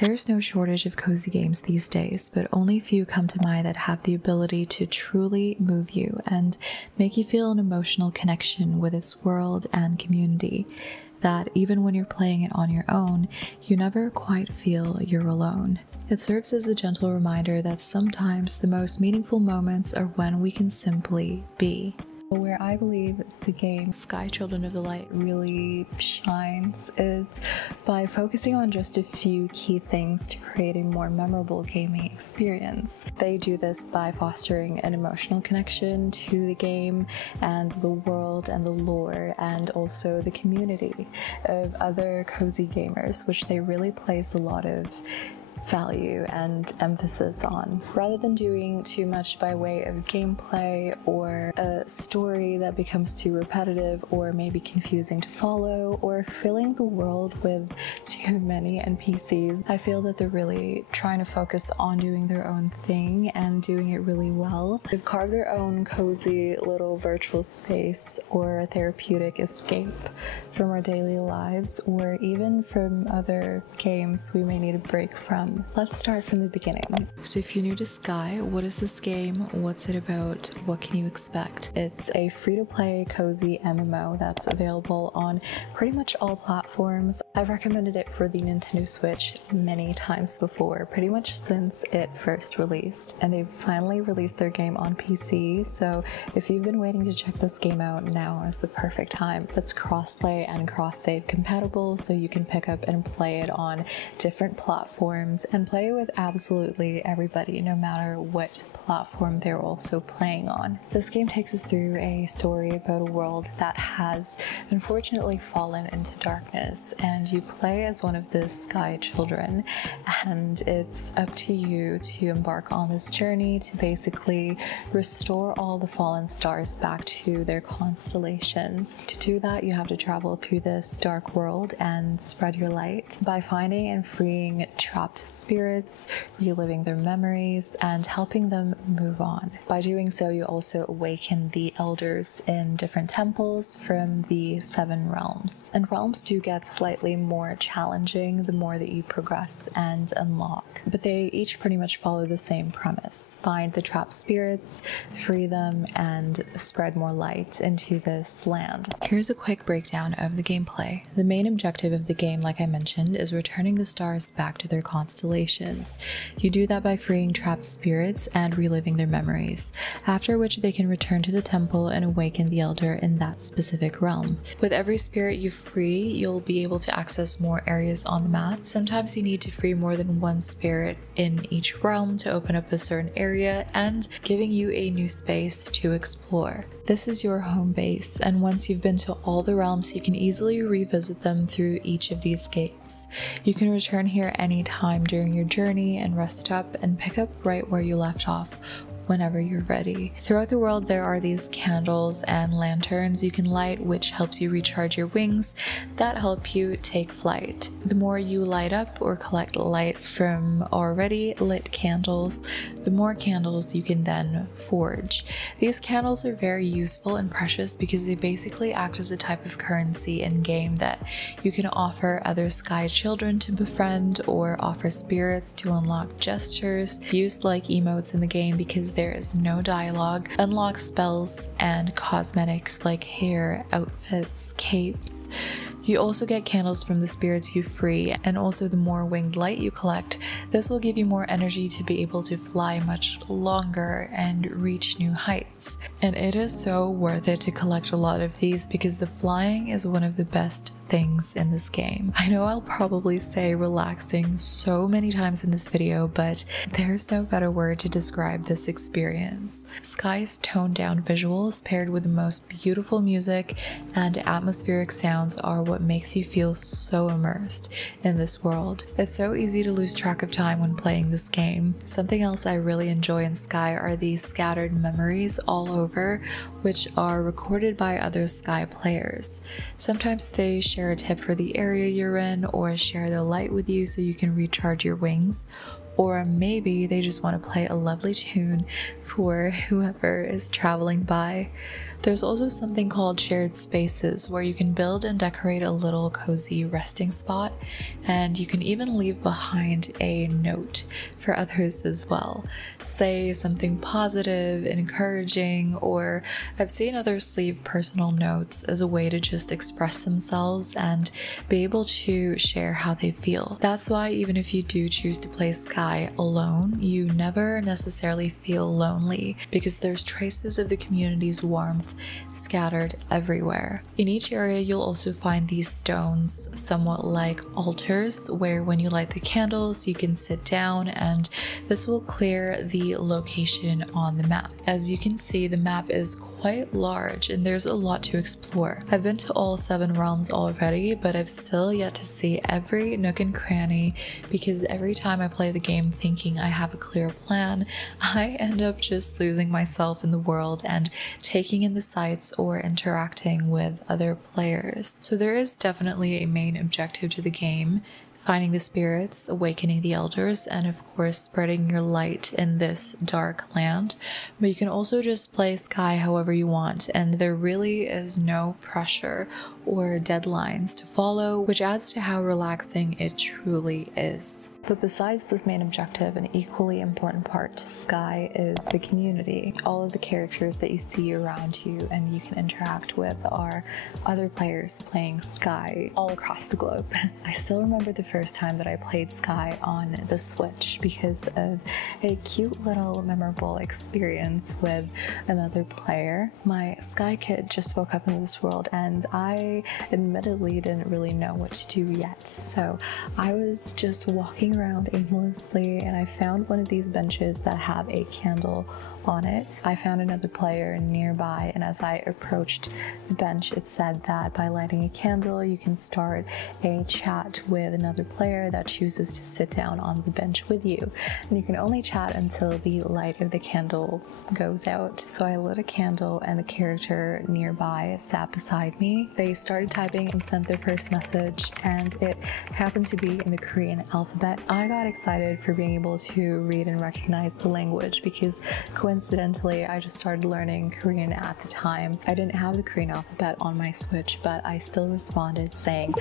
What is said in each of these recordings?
There's no shortage of cozy games these days, but only a few come to mind that have the ability to truly move you and make you feel an emotional connection with its world and community, that even when you're playing it on your own, you never quite feel you're alone. It serves as a gentle reminder that sometimes the most meaningful moments are when we can simply be. Where I believe the game Sky Children of the Light really shines is by focusing on just a few key things to create a more memorable gaming experience. They do this by fostering an emotional connection to the game and the world and the lore, and also the community of other cozy gamers, which they really place a lot of value and emphasis on, rather than doing too much by way of gameplay or a story that becomes too repetitive or maybe confusing to follow, or filling the world with too many NPCs. I feel that they're really trying to focus on doing their own thing and doing it really well. They've carved their own cozy little virtual space or a therapeutic escape from our daily lives, or even from other games we may need a break from. Let's start from the beginning. So if you're new to Sky, what is this game? What's it about? What can you expect? It's a free-to-play cozy MMO that's available on pretty much all platforms. I've recommended it for the Nintendo Switch many times before, pretty much since it first released. And they've finally released their game on PC, so if you've been waiting to check this game out, now is the perfect time. It's cross-play and cross-save compatible, so you can pick up and play it on different platforms and play with absolutely everybody, no matter what platform they're also playing on. This game takes us through a story about a world that has unfortunately fallen into darkness, and you play as one of the Sky Children, and it's up to you to embark on this journey to basically restore all the fallen stars back to their constellations. To do that, you have to travel through this dark world and spread your light by finding and freeing trapped spirits, reliving their memories, and helping them move on. By doing so, you also awaken the elders in different temples from the 7 realms. And realms do get slightly more challenging the more that you progress and unlock, but they each pretty much follow the same premise. Find the trapped spirits, free them, and spread more light into this land. Here's a quick breakdown of the gameplay. The main objective of the game, like I mentioned, is returning the stars back to their constellations. You do that by freeing trapped spirits and reliving their memories, after which they can return to the temple and awaken the elder in that specific realm. With every spirit you free, you'll be able to access more areas on the map. Sometimes you need to free more than one spirit in each realm to open up a certain area, and giving you a new space to explore. This is your home base, and once you've been to all the realms, you can easily revisit them through each of these gates. You can return here anytime during your journey and rest up and pick up right where you left off whenever you're ready. Throughout the world, there are these candles and lanterns you can light, which helps you recharge your wings that help you take flight. The more you light up or collect light from already lit candles, the more candles you can then forge. These candles are very useful and precious because they basically act as a type of currency in game that you can offer other Sky Children to befriend, or offer spirits to unlock gestures used like emotes in the game because there is no dialogue, unlock spells and cosmetics like hair, outfits, capes. You also get candles from the spirits you free, and also the more winged light you collect, this will give you more energy to be able to fly much longer and reach new heights. And it is so worth it to collect a lot of these because the flying is one of the best things in this game. I know I'll probably say relaxing so many times in this video, but there's no better word to describe this experience. Sky's toned down visuals paired with the most beautiful music and atmospheric sounds are what makes you feel so immersed in this world. It's so easy to lose track of time when playing this game. Something else I really enjoy in Sky are these scattered memories all over, which are recorded by other Sky players. Sometimes they share a tip for the area you're in, or share their light with you so you can recharge your wings, or maybe they just want to play a lovely tune for whoever is traveling by. There's also something called shared spaces where you can build and decorate a little cozy resting spot, and you can even leave behind a note for others as well. Say something positive, encouraging, or I've seen others leave personal notes as a way to just express themselves and be able to share how they feel. That's why even if you do choose to play Sky alone, you never necessarily feel lonely because there's traces of the community's warmth scattered everywhere. In each area, you'll also find these stones, somewhat like altars, where when you light the candles, you can sit down, and this will clear the location on the map. As you can see, the map is quite large and there's a lot to explore. I've been to all 7 realms already, but I've still yet to see every nook and cranny because every time I play the game thinking I have a clear plan, I end up just losing myself in the world and taking in the sights or interacting with other players. So there is definitely a main objective to the game: finding the spirits, awakening the elders, and of course spreading your light in this dark land. But you can also just play Sky however you want, and there really is no pressure or deadlines to follow, which adds to how relaxing it truly is. But besides this main objective, an equally important part to Sky is the community. All of the characters that you see around you and you can interact with are other players playing Sky all across the globe. I still remember the first time that I played Sky on the Switch because of a cute little memorable experience with another player. My Sky kid just woke up in this world and I admittedly didn't really know what to do yet. So I was just walking around aimlessly and I found one of these benches that have a candle on it. I found another player nearby, and as I approached the bench, it said that by lighting a candle you can start a chat with another player that chooses to sit down on the bench with you, and you can only chat until the light of the candle goes out. So I lit a candle and the character nearby sat beside me. They started typing and sent their first message, and it happened to be in the Korean alphabet. I got excited for being able to read and recognize the language because coincidentally I just started learning Korean at the time. I didn't have the Korean alphabet on my Switch, but I still responded saying,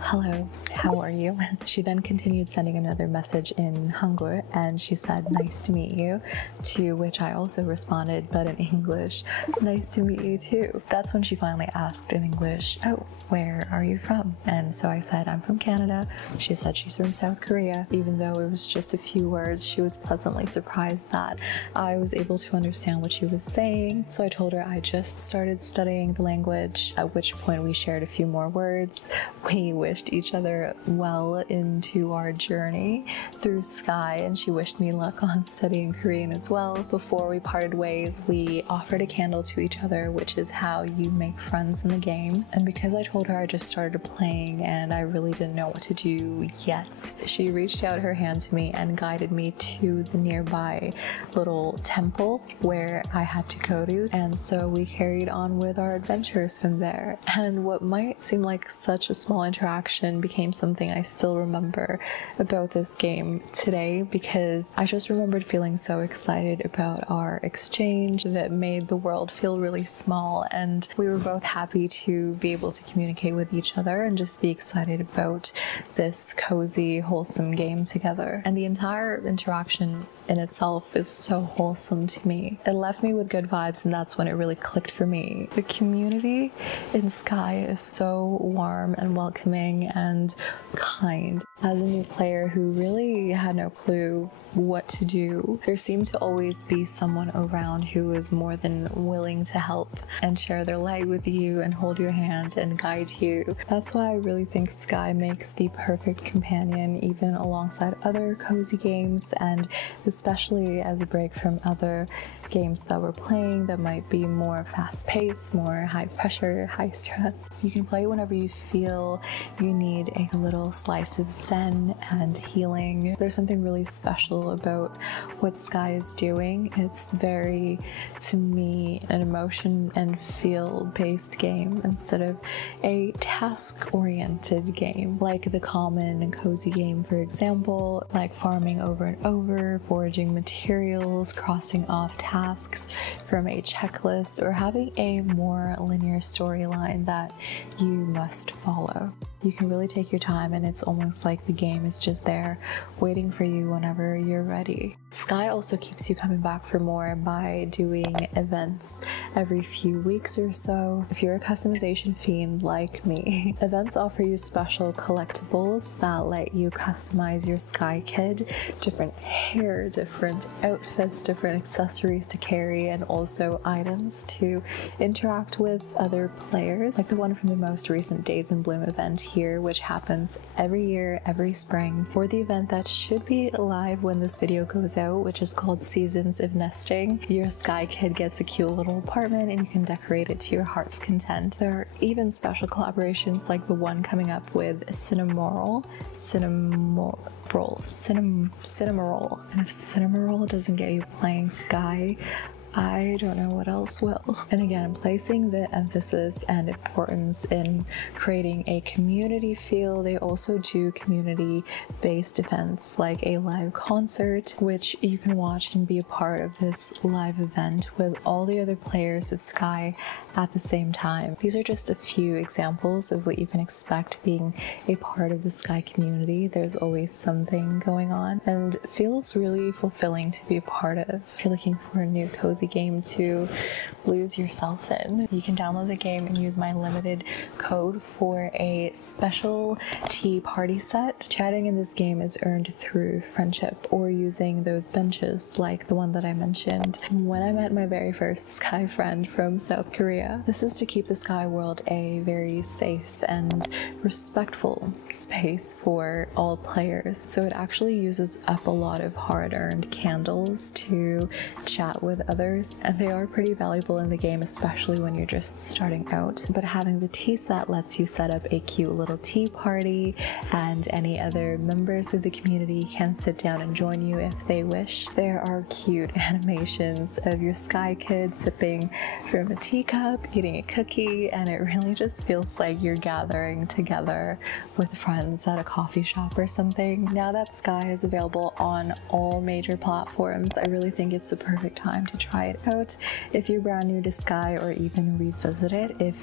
"Hello, how are you?" She then continued sending another message in Hangul and she said, "Nice to meet you," to which I also responded, but in English, "Nice to meet you too." That's when she finally asked in English, "Oh, where are you from?" And so I said, "I'm from Canada." She said she's from South Korea. Even though it was just a few words, she was pleasantly surprised that I was able to understand what she was saying. So I told her I just started studying the language, at which point we shared a few more words. We wished each other well into our journey through Sky, and she wished me luck on studying Korean as well. Before we parted ways, we offered a candle to each other, which is how you make friends in the game. And because I told her I just started playing and I really didn't know what to do yet, she reached out her hand to me and guided me to the nearby little temple where I had to go to, and so we carried on with our adventures from there. And what might seem like such a small interaction became something I still remember about this game today, because I just remembered feeling so excited about our exchange that made the world feel really small, and we were both happy to be able to communicate with each other and just be excited about this cozy, wholesome game together. And the entire interaction in itself is so wholesome to me. It left me with good vibes, and that's when it really clicked for me. The community in Sky is so warm and welcoming and kind. As a new player who really had no clue what to do, there seemed to always be someone around who was more than willing to help and share their light with you and hold your hand and guide you. That's why I really think Sky makes the perfect companion, even alongside other cozy games, and especially as a break from other games that we're playing that might be more fast-paced, more high pressure, high stress. You can play whenever you feel you need a little slice of zen and healing. There's something really special about what Sky is doing. It's very, to me, an emotion and feel based game instead of a task oriented game like the common and cozy game, for example, like farming over and over, foraging materials, crossing off tasks from a checklist, or having a more linear storyline that you must follow. You can really take your time, and it's almost like the game is just there waiting for you whenever you're ready. Sky also keeps you coming back for more by doing events every few weeks or so. If you're a customization fiend like me, events offer you special collectibles that let you customize your Sky Kid, different hair, different outfits, different accessories to carry, and also items to interact with other players, like the one from the most recent Days in Bloom event here, which happens every year, every spring, or the event that should be live when this video goes out, which is called Seasons of Nesting. Your Sky Kid gets a cute little apartment and you can decorate it to your heart's content. There are even special collaborations like the one coming up with Cinnamoroll. And if Cinnamoroll doesn't get you playing Sky, I don't know what else will. And again, placing the emphasis and importance in creating a community feel, they also do community-based events like a live concert, which you can watch and be a part of this live event with all the other players of Sky at the same time. These are just a few examples of what you can expect being a part of the Sky community. There's always something going on and it feels really fulfilling to be a part of. If you're looking for a new cozy game to lose yourself in, you can download the game and use my limited code for a special tea party set. Chatting in this game is earned through friendship or using those benches like the one that I mentioned when I met my very first Sky friend from South Korea. This is to keep the Sky world a very safe and respectful space for all players. So it actually uses up a lot of hard-earned candles to chat with others, and they are pretty valuable in the game, especially when you're just starting out. But having the tea set lets you set up a cute little tea party, and any other members of the community can sit down and join you if they wish. There are cute animations of your Sky Kid sipping from a teacup, eating a cookie, and it really just feels like you're gathering together with friends at a coffee shop or something. Now that Sky is available on all major platforms, I really think it's the perfect time to try it out. If you're brand new to Sky, or even revisit it if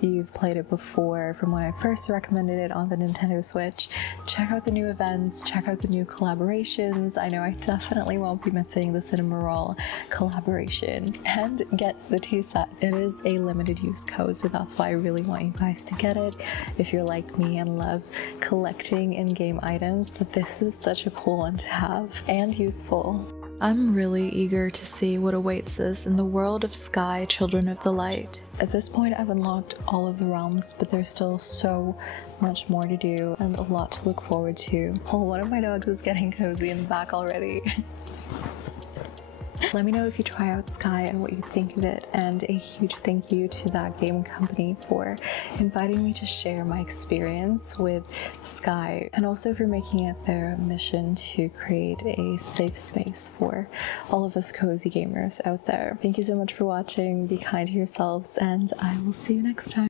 you've played it before from when I first recommended it on the Nintendo Switch, check out the new events, check out the new collaborations. I know I definitely won't be missing the Cinnamoroll collaboration, and get the tea set. It is a limited use code, so that's why I really want you guys to get it. If you're like me and love collecting in-game items, that this is such a cool one to have and useful. I'm really eager to see what awaits us in the world of Sky Children of the Light. At this point, I've unlocked all of the realms, but there's still so much more to do and a lot to look forward to. Oh, one of my dogs is getting cozy in the back already. Let me know if you try out Sky and what you think of it, and a huge thank you to that game company for inviting me to share my experience with Sky, and also for making it their mission to create a safe space for all of us cozy gamers out there. Thank you so much for watching, be kind to yourselves, and I will see you next time.